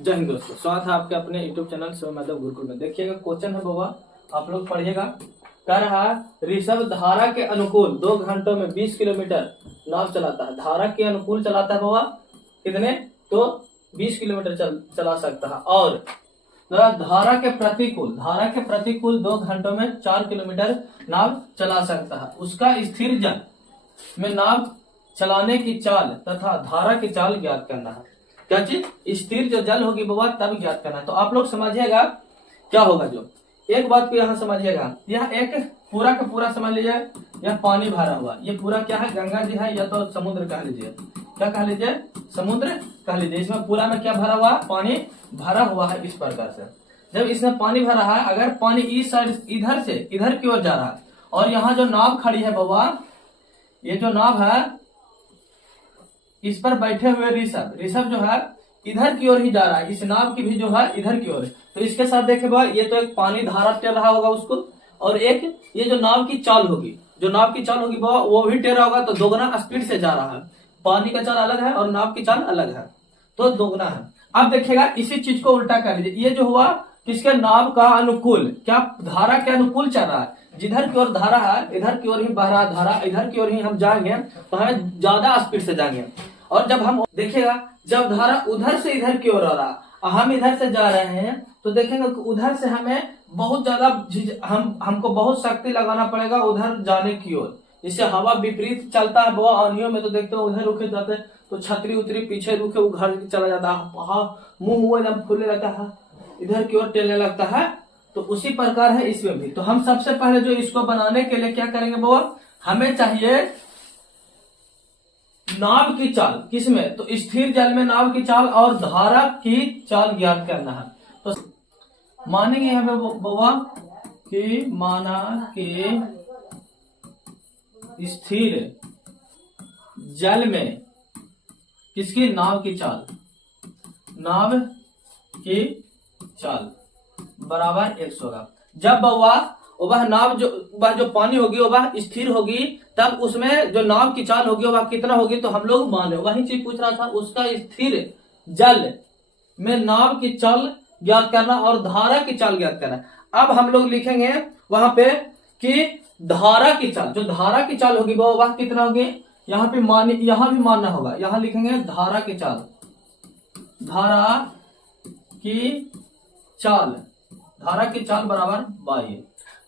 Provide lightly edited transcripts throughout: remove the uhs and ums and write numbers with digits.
जय हिंद दोस्तों, स्वागत है आपके अपने यूट्यूब चैनल शिव माधव गुरुकुल में। देखिएगा क्वेश्चन है बाबा, आप लोग पढ़िएगा। कह रहा है ऋषभ धारा के अनुकूल 2 घंटों में 20 किलोमीटर नाव चलाता है। धारा के अनुकूल चलाता है बाबा कितने, तो 20 किलोमीटर चला सकता है। और धारा के प्रतिकूल 2 घंटों में 4 किलोमीटर नाव चला सकता है। उसका स्थिर जल में नाव चलाने की चाल तथा धारा की चाल ज्ञात करना है। क्या चीज, स्थिर जो जल होगी बाबा तब ज्ञात करना है। तो आप लोग समझिएगा क्या होगा। जो एक बात को यहाँ समझिएगा, यह एक पूरा का पूरा समझ लीजिए, यह पानी भरा हुआ, ये पूरा क्या है, गंगा जी है या तो समुद्र कह लीजिए। क्या कह लीजिए, समुद्र कह लीजिए। इसमें पूरा में क्या भरा हुआ है, पानी भरा हुआ है। इस प्रकार से जब इसमें पानी भरा है, अगर पानी इस साइड इधर से इधर की ओर जा रहा है और यहाँ जो नाव खड़ी है बाबा, ये जो नाव है इस पर बैठे हुए ऋषभ जो है इधर की ओर ही जा रहा है। इस नाव की भी जो है इधर की ओर है। तो इसके साथ देखे भाई, ये तो एक पानी धारा चल रहा होगा उसको, और एक ये जो नाव की चाल होगी, बाबा वो भी टेढ़ा होगा। तो दोगुना स्पीड से जा रहा है। पानी का चाल अलग है और नाव की चाल अलग है, तो दोगुना है। अब देखिएगा इसी चीज को उल्टा कर लीजिए। ये जो हुआ किसके, नाव का अनुकूल, क्या धारा के अनुकूल चल रहा है। जिधर की ओर धारा है इधर की ओर ही बह रहा धारा, इधर की ओर ही हम जाएंगे तो हमें ज्यादा स्पीड से जाएंगे। और जब हम देखिएगा, जब धारा उधर से इधर की ओर आ रहा, हम इधर से जा रहे हैं, तो देखेंगे उधर से हमें बहुत ज्यादा हमको बहुत शक्ति लगाना पड़ेगा उधर जाने की ओर। जिससे हवा विपरीत चलता है वो आनियों में, तो देखते हो उधर रुके जाते हैं तो छतरी उतरी पीछे रुके वो घर चला जाता है, मुंह एकदम फूलने लगता है, इधर की ओर टेलने लगता है। तो उसी प्रकार है इसमें भी। तो हम सबसे पहले जो इसको बनाने के लिए क्या करेंगे बाबा, हमें चाहिए नाव की चाल। किसमें, तो स्थिर जल में नाव की चाल और धारा की चाल ज्ञात करना है। तो मानेंगे यहाँ पे बाबा कि माना कि स्थिर जल में किसकी, नाव की चाल बराबर 100 होगा। जब वह नाव जो पानी होगी वह स्थिर होगी, तब उसमें जो नाव की चाल होगी वह कितना होगी, तो हम लोग मान ले वही चीज पूछ रहा था। उसका स्थिर जल में नाव की चाल ज्ञात करना और धारा की चाल ज्ञात करना। अब हम लोग लिखेंगे वहां पे कि धारा की चाल, जो धारा की चाल होगी वह कितना होगी, यहाँ पे यहाँ भी मानना होगा। यहाँ लिखेंगे धारा की चाल, धारा की चाल बराबर 22।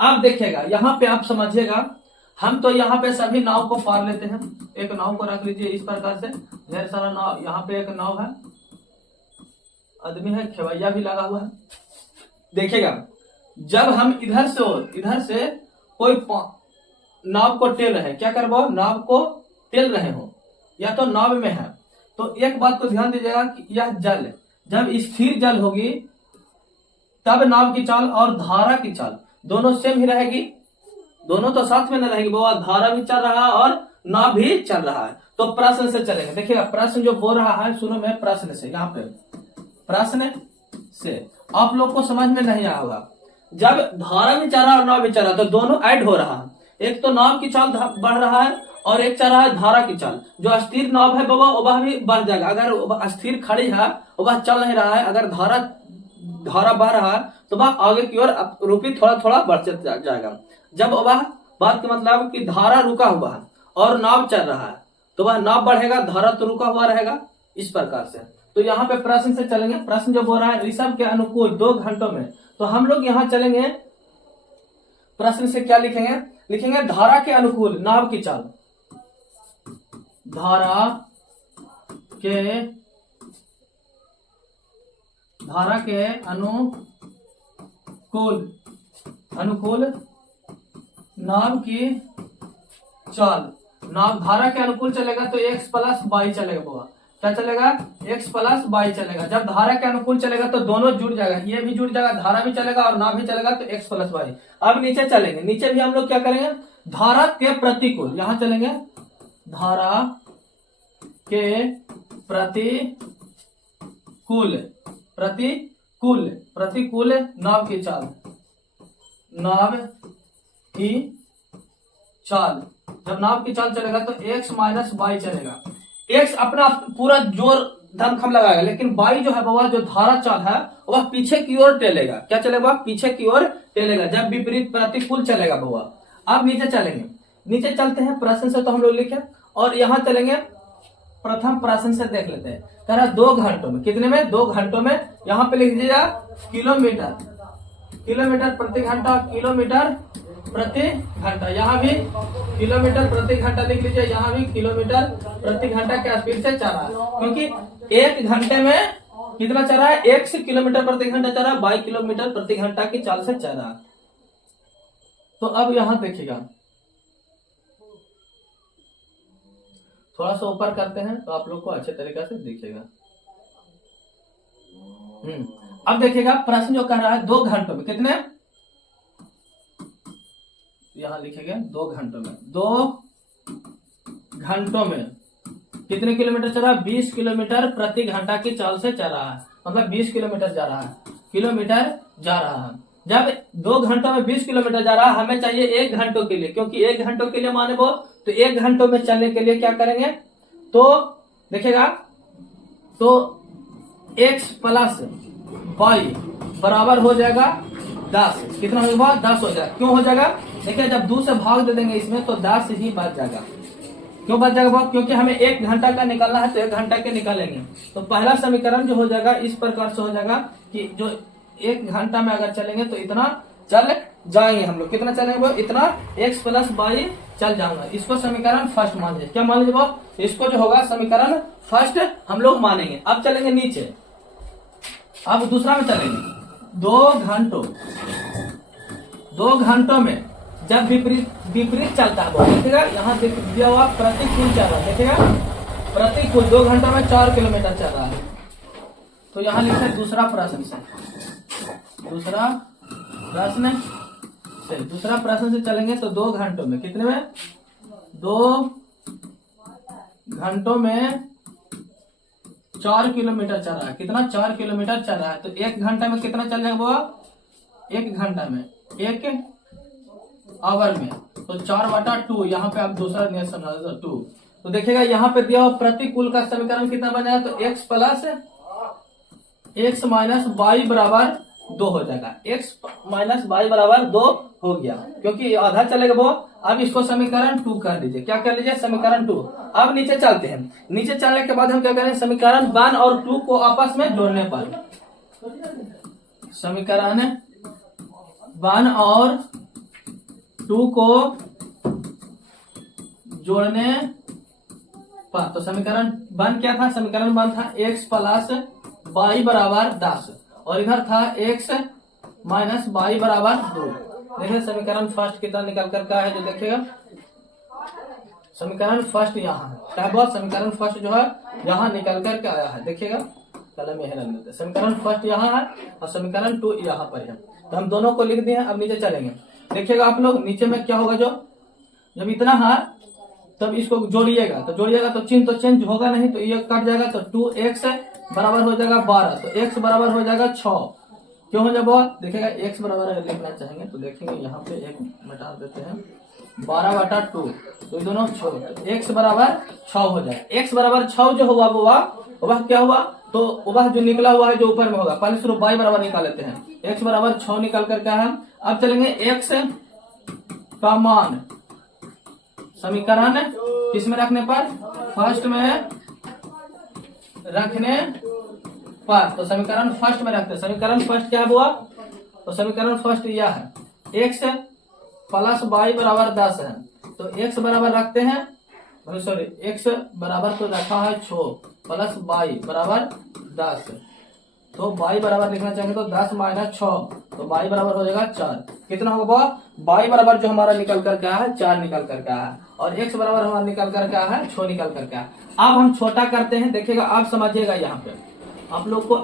अब देखिएगा यहाँ पे आप समझिएगा, हम तो यहाँ पे सभी नाव को पार लेते हैं। एक नाव को रख लीजिए इस प्रकार से, ढेर सारा नाव, यहाँ पे एक नाव है, आदमी है, खेवैया भी लगा हुआ है। देखिएगा जब हम इधर से कोई नाव को टेल रहे हैं, क्या करबो, नाव को टेल रहे हो या तो नाव में है, तो एक बात को ध्यान दीजिएगा कि यह जल जब स्थिर जल होगी तब नाव की चाल और धारा की चाल दोनों सेम ही रहेगी। दोनों तो साथ में न रहेगी बाबा, धारा भी चल रहा है और नाव भी चल रहा है। तो प्रश्न से चलेंगे। देखिएगा प्रश्न जो बोल रहा है, सुनो मैं प्रश्न से, यहाँ पे प्रश्न से आप लोग को समझ में नहीं आया होगा। जब धारा भी चल रहा है और नाव भी चल रहा है तो दोनों ऐड हो रहा है। एक तो नाव की चाल बढ़ रहा है और एक चल रहा है धारा की चाल। जो स्थिर नाव है बाबा वह भी बढ़ जाएगा। अगर स्थिर खड़ी है वह चल नहीं रहा है, अगर धारा बढ़ रहा है तो वह आगे की ओर रूपी थोड़ा थोड़ा बढ़ते जाएगा। जब वह बात का मतलब कि धारा रुका हुआ है और नाव चल रहा है तो वह नाव बढ़ेगा, धारा तो रुका हुआ रहेगा। इस प्रकार से तो यहाँ पे प्रश्न से चलेंगे। प्रश्न जो बोल रहा है ऋषभ के अनुकूल 2 घंटों में, तो हम लोग यहाँ चलेंगे प्रश्न से क्या लिखेंगे धारा के अनुकूल नाव की चाल, धारा के अनुकूल नाव की चाल। नाव धारा के अनुकूल चलेगा तो x + y चलेगा बाबा। क्या चलेगा, x + y चलेगा। जब धारा के अनुकूल चलेगा तो दोनों जुड़ जाएगा, ये भी जुड़ जाएगा, धारा भी चलेगा और नाव भी चलेगा, तो x + y। अब नीचे चलेंगे, नीचे भी हम लोग क्या करेंगे, धारा के प्रतिकूल, यहाँ चलेंगे धारा के प्रतिकूल नाव की चाल। जब नाव की चाल चलेगा तो x - y चलेगा। x अपना पूरा जोर दमखम लगाएगा, लेकिन बाई जो है बाबा जो धारा चाल है वह पीछे की ओर टेलेगा। क्या चलेगा? पीछे की ओर टेलेगा जब विपरीत प्रतिकूल चलेगा बाबा। अब नीचे चलेंगे, नीचे चलते हैं प्रश्न से, तो हम लोग लिखे और यहाँ चलेंगे प्रथम प्रश्न से देख लेते हैं। कह रहा 2 घंटों में, कितने में? 2 घंटों में। यहाँ पे लिख दीजिएगा किलोमीटर, किलोमीटर प्रति घंटा, किलोमीटर प्रति घंटा। यहाँ भी किलोमीटर प्रति घंटा लिख लीजिए, यहाँ भी किलोमीटर प्रति घंटा के स्पीड से चल रहा है, क्योंकि 1 घंटे में कितना चल रहा है? 1 किलोमीटर प्रति घंटा चल रहा है, 22 किलोमीटर प्रति घंटा की चाल से चल रहा है। तो अब यहाँ देखिएगा, थोड़ा सा ऊपर करते हैं तो आप लोग को अच्छे तरीके से दिखेगा। अब देखिएगा प्रश्न जो कह रहा है 2 घंटों में, कितने? यहां लिखेंगे 2 घंटों में। 2 घंटों में कितने किलोमीटर चल रहा है? 20 किलोमीटर प्रति घंटा की चाल से चल रहा है, मतलब 20 किलोमीटर जा रहा है, किलोमीटर जा रहा है। जब 2 घंटों में 20 किलोमीटर जा रहा है, हमें चाहिए 1 घंटों के लिए, क्योंकि 1 घंटों के लिए माने वो, तो 1 घंटों में चलने के लिए क्या करेंगे? तो देखिएगा, तो x प्लस वाई बराबर हो जाएगा 10। कितना होगा? 10 हो जाएगा। क्यों हो जाएगा? देखिए जब 2 से भाग दे देंगे इसमें तो 10 ही बच जाएगा। क्यों बच जाएगा? क्योंकि हमें 1 घंटा का निकालना है, तो 1 घंटा के निकालेंगे। तो पहला समीकरण जो हो जाएगा इस प्रकार से हो जाएगा कि जो 1 घंटा में अगर चलेंगे तो इतना चल जाएंगे हम लोग। कितना चलेंगे वो? इतना x प्लस वाई चल जाऊंगा। इसको समीकरण फर्स्ट मान लीजिए। क्या मान लीजिए वो? इसको जो होगा समीकरण फर्स्ट हम लोग मानेंगे। अब चलेंगे नीचे, अब दूसरा में चलेंगे। 2 घंटों में जब विपरीत चलता है वो, देखिएगा यहाँ दिया हुआ प्रतिकूल चल रहा है, देखिएगा प्रतिकूल 2 घंटों में 4 किलोमीटर चल रहा है। तो यहाँ लिखे दूसरा प्रश्न से, दूसरा प्रश्न से चलेंगे तो 2 घंटों में कितने में? 2 घंटों में 4 किलोमीटर चल रहा है। कितना? 4 किलोमीटर चल रहा है। तो 1 घंटा में कितना चल जाएगा वो? 1 घंटा में 1 आवर में तो 4/2। यहाँ पे आप दूसरा नियम समझा दो 2। तो देखिएगा यहाँ पे दिया हुआ प्रतिकूल का समीकरण कितना बन जाएगा? तो x plus x minus Y बराबर 2 हो जाएगा। x माइनस वाई बराबर 2 हो गया, क्योंकि आधा चलेगा वो। अब इसको समीकरण 2 कर लीजिए। क्या कर लीजिए? समीकरण 2। अब नीचे चलते हैं, नीचे चलने के बाद हम क्या करें? समीकरण 1 और 2 को आपस में जोड़ने पर, समीकरण 1 और 2 को जोड़ने पर, तो समीकरण 1 क्या था? समीकरण 1 था x प्लस वाई बराबर 10 और इधर था x माइनस वाई बराबर 2। देखिए समीकरण फर्स्ट कितना निकल कर का है जो देखिएगा, समीकरण फर्स्ट यहाँ है। क्या बहुत समीकरण फर्स्ट जो है यहाँ निकल कर के आया है, देखिएगा कलम यही रख देते। समीकरण फर्स्ट यहाँ है और समीकरण 2 यहाँ पर है, तो हम दोनों को लिख दिए हैं। अब नीचे चलेंगे, देखिएगा आप लोग नीचे में क्या होगा, जो जब इतना है तब इसको जोड़िएगा, तो जोड़िएगा तो चिन्ह तो चेंज होगा नहीं, तो ये कट जाएगा। तो 2x बराबर हो जाएगा 12, तो x बराबर हो जाएगा 6। क्यों हो जाएगा? देखिएगा x बराबर अगर लिखना चाहेंगे तो देखेंगे यहाँ पे एक बटा देते हैं 12/2, तो ये दोनों 6, तो x बराबर 6 हो जाए। x बराबर 6 जो हुआ वह क्या हुआ? तो वह जो निकला हुआ है जो ऊपर में होगा, पहले शुरू y बराबर निकाल लेते हैं। x बराबर 6 निकाल कर क्या है? अब चलेंगे x का मान समीकरण किस में रखने पर? फर्स्ट में रखने पर, तो समीकरण फर्स्ट में रखते हैं। समीकरण फर्स्ट क्या हुआ? तो समीकरण फर्स्ट यह है, x प्लस वाई बराबर 10 है, तो x बराबर रखते हैं, सॉरी x बराबर तो रखा है 6 प्लस वाई बराबर 10, तो y बराबर लिखना चाहेंगे तो 10 माइनस 6, तो y बराबर हो जाएगा 4। कितना होगा? y बराबर जो हमारा निकल कर क्या है 4 निकल कर क्या है, और x बराबर हमारा निकल कर क्या है 6 निकल कर क्या है। अब हम छोटा करते हैं, देखिएगा आप समझिएगा, यहाँ पे आप लोग को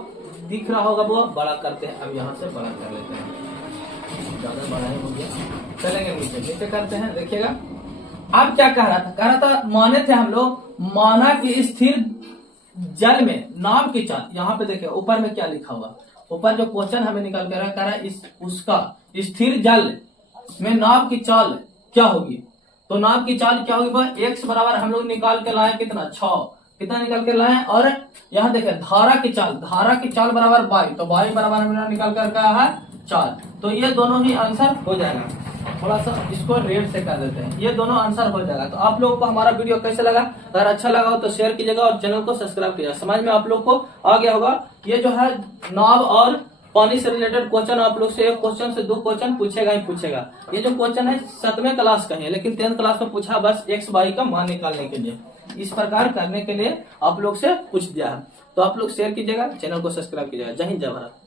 दिख रहा होगा वो बड़ा करते हैं। अब यहाँ से बड़ा कर लेते हैं, ज्यादा बड़ा ही हो गया। चलेंगे नीचे करते हैं, देखिएगा अब क्या कह रहा था माने थे हम लोग, माना कि स्थिर जल में नाव की चाल, यहाँ पे देखिए ऊपर में क्या लिखा हुआ, ऊपर जो क्वेश्चन हमें निकल कर रहा है उसका स्थिर जल में नाव की चाल क्या होगी। तो नाव की चाल क्या होगी? x बराबर हम लोग निकाल के लाए कितना 6, कितना निकाल के लाए, और यहाँ देखें धारा की चाल बराबर बाई, तो बाई बराबर हमने निकाल कर क्या है 4, तो ये दोनों ही आंसर हो जाएगा। थोड़ा सा इसको रेड से कर देते हैं, ये दोनों आंसर हो जाएगा। तो आप लोगों को हमारा वीडियो कैसे लगा, अगर अच्छा लगा हो तो शेयर कीजिएगा और चैनल को सब्सक्राइब कीजिएगा। समझ में आप लोग को आ गया होगा। ये जो है नाव और पानी से रिलेटेड क्वेश्चन आप लोग से 1 क्वेश्चन से 2 क्वेश्चन पूछेगा ही पूछेगा। ये जो क्वेश्चन है 7वें क्लास का है, लेकिन 10th क्लास में पूछा बस एक्स वाई का मान निकालने के लिए। इस प्रकार करने के लिए आप लोग से पूछ दिया है। तो आप लोग शेयर कीजिएगा, चैनल को सब्सक्राइब कीजिएगा। जय हिंद, जय भारत।